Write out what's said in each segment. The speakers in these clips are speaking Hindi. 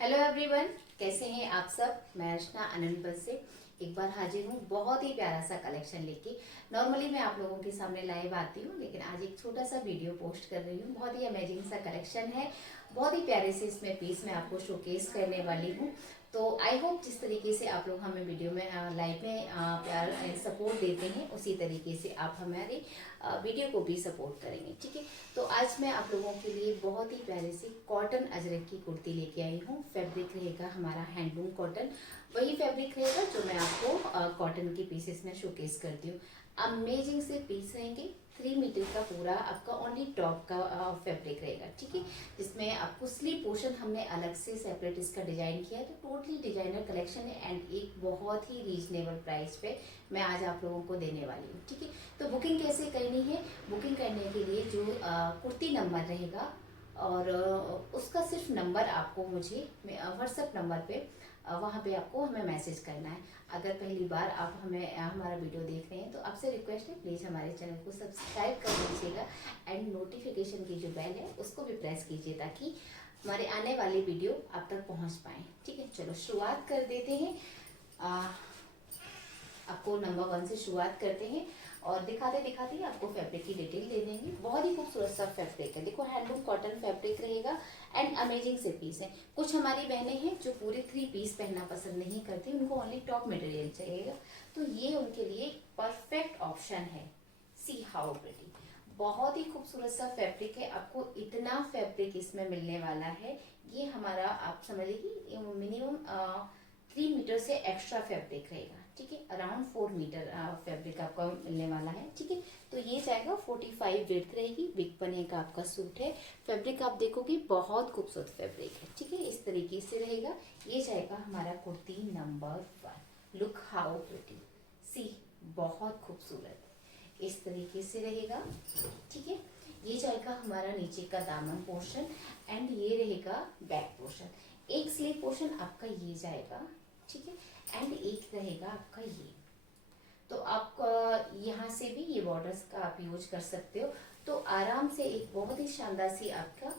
हेलो एवरीवन, कैसे हैं आप सब। मैं अर्चना आनंद से एक बार हाजिर हूँ बहुत ही प्यारा सा कलेक्शन लेके। नॉर्मली मैं आप लोगों के सामने लाइव आती हूँ, लेकिन आज एक छोटा सा वीडियो पोस्ट कर रही हूँ। बहुत ही अमेजिंग सा कलेक्शन है, बहुत ही प्यारे से इसमें पीस मैं आपको शोकेस करने वाली हूँ। तो आई होप जिस तरीके से आप लोग हमें वीडियो में लाइव में प्यार सपोर्ट देते हैं, उसी तरीके से आप हमारे वीडियो को भी सपोर्ट करेंगे। ठीक है, तो आज मैं आप लोगों के लिए बहुत ही प्यारी सी कॉटन अजरक की कुर्ती लेके आई हूँ। फैब्रिक रहेगा हमारा हैंडलूम कॉटन, वही फैब्रिक रहेगा जो मैं आपको कॉटन के पीसेस में शोकेस करती हूँ। अमेजिंग से पीस रहेंगे। 3 मीटर का पूरा आपका ओनली टॉप का फैब्रिक रहेगा। ठीक है, जिसमें आपको स्लीव पोर्शन हमने अलग से सेपरेट इसका डिजाइन किया है। तो टोटली डिजाइनर कलेक्शन है एंड एक बहुत ही रीजनेबल प्राइस पे मैं आज आप लोगों को देने वाली हूँ। ठीक है, तो बुकिंग कैसे करनी है। बुकिंग करने के लिए जो कुर्ती नंबर रहेगा और उसका सिर्फ नंबर आपको मुझे व्हाट्सएप नंबर पे वहाँ पे आपको हमें मैसेज करना है। अगर पहली बार आप हमें हमारा वीडियो देख रहे हैं तो आपसे रिक्वेस्ट है, प्लीज़ हमारे चैनल को सब्सक्राइब कर दीजिएगा एंड नोटिफिकेशन की जो बेल है उसको भी प्रेस कीजिए ताकि हमारे आने वाली वीडियो आप तक पहुँच पाए। ठीक है, चलो शुरुआत कर देते हैं। आपको नंबर 1 से शुरुआत करते हैं और दिखाते दिखाते ही आपको फैब्रिक की डिटेल दे देंगे। बहुत ही खूबसूरत सा फैब्रिक है, देखो हैंडलूम कॉटन फैब्रिक रहेगा एंड अमेजिंग से पीस है। कुछ हमारी बहनें हैं जो पूरे 3 पीस पहनना पसंद नहीं करती, उनको ओनली टॉप मटेरियल चाहिएगा, तो ये उनके लिए परफेक्ट ऑप्शन है। सी हाउ प्रिटी, बहुत ही खूबसूरत सा फैब्रिक है। आपको इतना फैब्रिक इसमें मिलने वाला है, ये हमारा आप समझिए कि मिनिमम 3 मीटर से एक्स्ट्रा फैब्रिक रहेगा। ठीक है, अराउंड 4 मीटर फैब्रिक आपको मिलने वाला है। ठीक है, तो ये जाएगा 45 विड्थ रहेगी। बिग पने का आपका सूट है। फैब्रिक आप देखोगे बहुत खूबसूरत फैब्रिक है। ठीक है, इस तरीके से रहेगा। ये जाएगा हमारा kurti number 1। Look how pretty, see बहुत खूबसूरत इस तरीके से रहेगा। ठीक है, ये जाएगा हमारा नीचे का दामन पोर्शन एंड ये रहेगा बैक पोर्शन। एक स्लीव पोर्शन आपका ये जाएगा। ठीक है, एंड एक रहेगा आपका ये। तो आप यहाँ से भी ये बॉर्डर्स का आप यूज कर सकते हो। तो आराम से एक बहुत ही शानदार सी आपका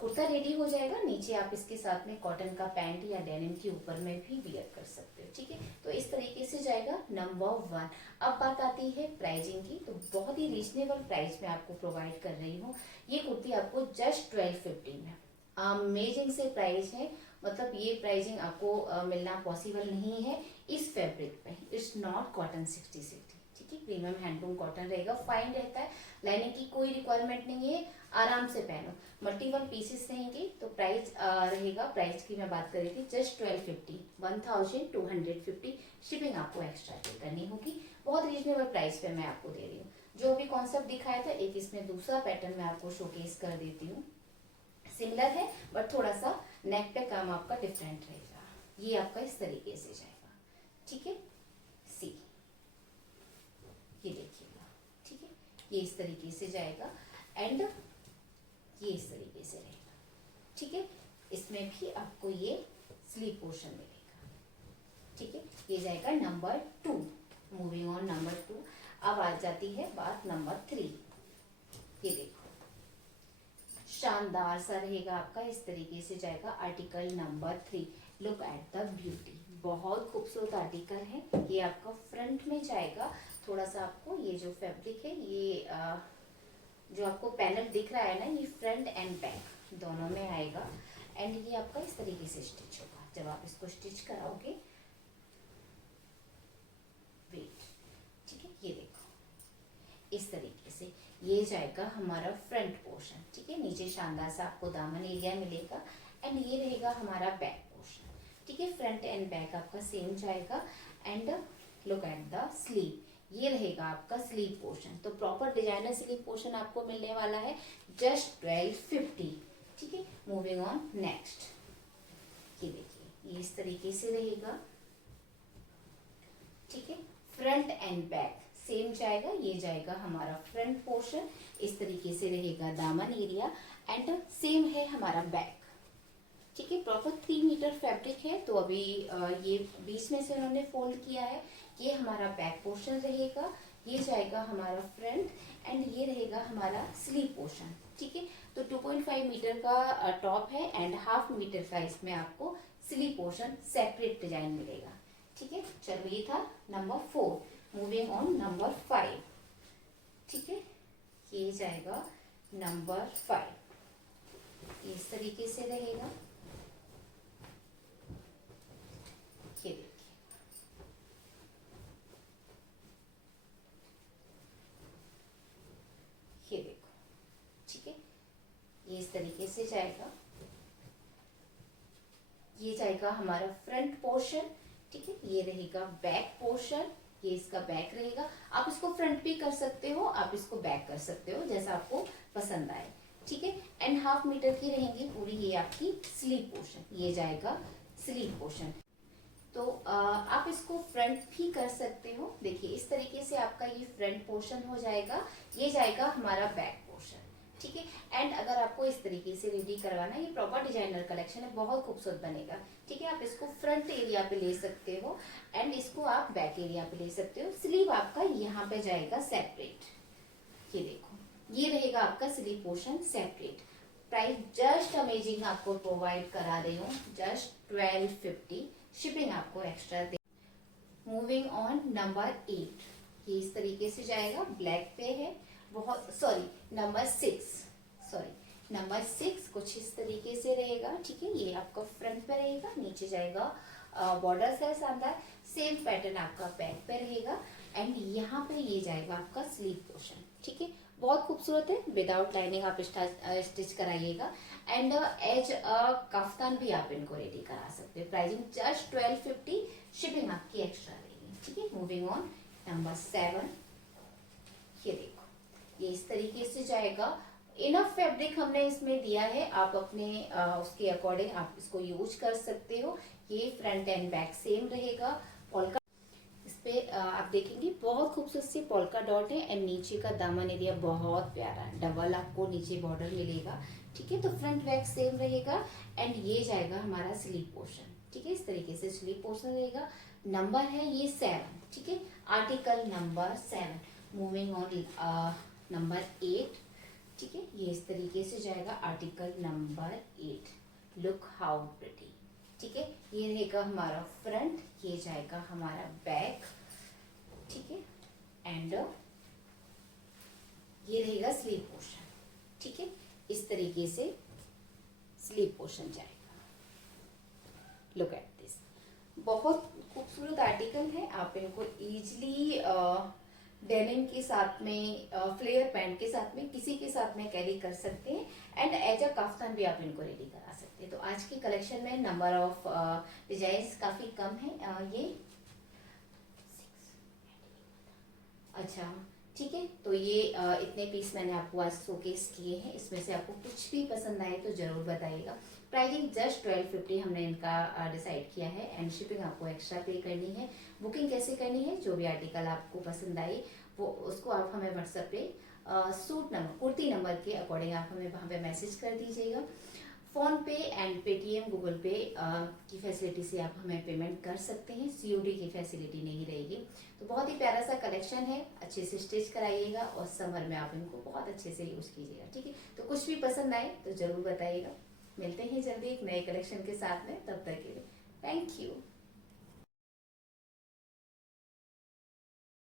कुर्ता रेडी हो जाएगा। नीचे आप इसके साथ में कॉटन का पैंट या डेनिम के ऊपर में भी वियर कर सकते हो। ठीक है, तो इस तरीके से जाएगा नंबर 1। अब बात आती है प्राइजिंग की, तो बहुत ही रीजनेबल प्राइस में आपको प्रोवाइड कर रही हूँ। ये कुर्ती आपको जस्ट 1250 में अमेजिंग से प्राइस है। मतलब ये प्राइसिंग आपको मिलना पॉसिबल नहीं है इस फैब्रिक पे। It's not cotton 60-60। ठीक है, प्रीमियम हैंडलूम कॉटन रहेगा, फाइन रहता है, लाइनिंग की कोई रिक्वायरमेंट नहीं है, आराम से पहनो। मल्टीपल पीसेस रहेंगे तो प्राइस रहेगा, प्राइस की मैं बात कर रही थी, जस्ट 1250, 1250। शिपिंग आपको एक्स्ट्रा पे करनी होगी। बहुत रीजनेबल प्राइस पे मैं आपको दे रही हूँ। जो भी कॉन्सेप्ट दिखाया था, एक इसमें दूसरा पैटर्न मैं आपको शोकेस कर देती हूँ। सिमिलर है बट थोड़ा सा नेक पे काम आपका डिफरेंट रहेगा। ये आपका इस तरीके से जाएगा। ठीक है, सी ये देखिएगा। ठीक है, ये इस तरीके से जाएगा एंड ये इस तरीके से रहेगा। ठीक है, इसमें भी आपको ये स्लीव पोर्शन मिलेगा। ठीक है, ये जाएगा नंबर 2। Moving on number 2। अब आ जाती है बात नंबर 3। ये देखो शानदार सा रहेगा आपका, इस तरीके से जाएगा article number 3। Look at the beauty, बहुत खूबसूरत आर्टिकल है। ये आपका फ्रंट में जाएगा। थोड़ा सा आपको ये जो फैब्रिक है, ये जो आपको पैनल दिख रहा है ना, ये फ्रंट एंड बैक दोनों में आएगा एंड ये आपका इस तरीके से स्टिच होगा। जब आप इसको स्टिच कराओगे, वेट, ठीक है, ये देखो इस तरीके से ये जाएगा हमारा फ्रंट पोर्शन। ठीक है, नीचे शानदार सा आपको दामन एरिया मिलेगा एंड ये रहेगा हमारा बैक पोर्शन। ठीक है, फ्रंट एंड बैक आपका सेम जाएगा and look at the sleeve, ये रहेगा आपका स्लीव पोर्शन। तो प्रॉपर डिजाइनर स्लीव पोर्शन आपको मिलने वाला है जस्ट 1250। ठीक है, मूविंग ऑन नेक्स्ट। ये देखिए ये इस तरीके से रहेगा। ठीक है, फ्रंट एंड बैक सेम जाएगा। ये जाएगा हमारा फ्रंट पोर्शन, इस तरीके से रहेगा दामन एरिया एंड सेम है हमारा बैक। ठीक है, प्रॉपर 3 मीटर फैब्रिक है। तो अभी ये बीच में से उन्होंने फोल्ड किया है। ये हमारा बैक पोर्शन रहेगा, ये जाएगा हमारा फ्रंट एंड ये रहेगा हमारा स्लीव पोर्शन। ठीक है। तो 2.5 मीटर का टॉप है एंड हाफ मीटर का इसमें आपको स्लीव पोर्शन सेपरेट डिजाइन मिलेगा, ठीक है। चलो ये था नंबर 4। मूविंग ऑन नंबर 5, ठीक है। ये जाएगा नंबर 5, इस तरीके से रहेगा। ये देखिए, ये देखो, ठीक है। ये इस तरीके से जाएगा। ये जाएगा हमारा फ्रंट पोर्शन, ठीक है। ये रहेगा बैक पोर्शन, ये इसका बैक रहेगा। आप इसको फ्रंट भी कर सकते हो, आप इसको बैक कर सकते हो, जैसा आपको पसंद आए, ठीक है। एंड हाफ मीटर की रहेंगी पूरी ये आपकी स्लीव पोर्शन, ये जाएगा स्लीव पोर्शन। तो आप इसको फ्रंट भी कर सकते हो। देखिए इस तरीके से आपका ये फ्रंट पोर्शन हो जाएगा, ये जाएगा हमारा बैक पोर्शन, ठीक है। एंड अगर आपको इस तरीके से रेडी करवाना है, ये प्रॉपर डिजाइनर कलेक्शन है, बहुत खूबसूरत बनेगा, ठीक है। आप इसको फ्रंट एरिया पे ले सकते हो एंड इसको आप बैक एरिया पे ले सकते हो। स्लीव आपका यहाँ पे जाएगा सेपरेट, ये देखो, ये रहेगा आपका sleeve portion separate. Price just amazing आपको प्रोवाइड करा रही हूँ, जस्ट 1250, शिपिंग आपको extra they. Moving on number 8, ये इस तरीके से जाएगा, ब्लैक पे है, बहुत सॉरी नंबर 6 कुछ इस तरीके से रहेगा, ठीक है। ये आपका फ्रंट पे रहेगा, नीचे जाएगा बॉर्डर है शानदार, सेम पैटर्न आपका बैक पे रहेगा एंड यहाँ पे ये जाएगा आपका स्लीव पोर्शन, ठीक है। बहुत खूबसूरत है, विदाउट लाइनिंग आप स्टिच कराइएगा एंड एज कफ्तान भी आप इनको रेडी करा सकते हो। प्राइसिंग जस्ट 1250, शिपिंग आपकी एक्स्ट्रा रहेगी, ठीक है। मूविंग ऑन नंबर 7, ये देखो, ये इस तरीके से जाएगा। इनफ फैब्रिक हमने इसमें दिया है, आप अपने उसके अकॉर्डिंग आप इसको यूज कर सकते हो। ये फ्रंट एंड बैक सेम रहेगा। पोल्का इस पे आप देखेंगे बहुत खूबसूरत सी पोल्का डॉट है एंड नीचे का दामन एरिया बहुत प्यारा, डबल आपको नीचे बॉर्डर मिलेगा, ठीक है। तो फ्रंट बैक सेम रहेगा एंड ये जाएगा हमारा स्लीव पोर्शन, ठीक है। इस तरीके से स्लीव पोर्शन रहेगा। नंबर है ये 7, ठीक है, article number 7। Moving on number 8, ठीक है। ये इस तरीके से जाएगा, article number 8। Look how pretty, ठीक है। ये रहेगा हमारा फ्रंट, ये जाएगा हमारा बैक, ठीक है। एंड ये रहेगा स्लीव पोर्शन, ठीक है। इस तरीके से स्लीव पोर्शन जाएगा। लुक एट दिस, बहुत खूबसूरत आर्टिकल है। आप इनको इजीली डेनिम के साथ में, फ्लेयर पैंट के साथ में, किसी के साथ में कैरी कर सकते हैं एंड एज अ काफ्तान भी आप इनको रेडी करा सकते हैं। तो आज की कलेक्शन में नंबर ऑफ डिजाइन्स काफी कम है। ये अच्छा, ठीक है। तो ये इतने पीस मैंने आपको आज शोकेस किए हैं, इसमें से आपको कुछ भी पसंद आए तो जरूर बताइएगा। प्राइसिंग जस्ट 1250 हमने इनका डिसाइड किया है एंड शिपिंग आपको एक्स्ट्रा पे करनी है। बुकिंग कैसे करनी है, जो भी आर्टिकल आपको पसंद आए वो उसको आप हमें व्हाट्सएप पे सूट नंबर, कुर्ती नंबर के अकॉर्डिंग आप हमें वहाँ पे मैसेज कर दीजिएगा। फोन पे एंड पेटीएम, गूगल पे की फैसिलिटी से आप हमें पेमेंट कर सकते हैं, सीओडी की फैसिलिटी नहीं रहेगी। तो बहुत ही प्यारा सा कलेक्शन है, अच्छे से स्टिच कराइएगा और समर में आप इनको बहुत अच्छे से यूज कीजिएगा, ठीक है। तो कुछ भी पसंद आए तो जरूर बताइएगा। मिलते हैं जल्दी एक नए कलेक्शन के साथ में, तब तक के लिए थैंक यू।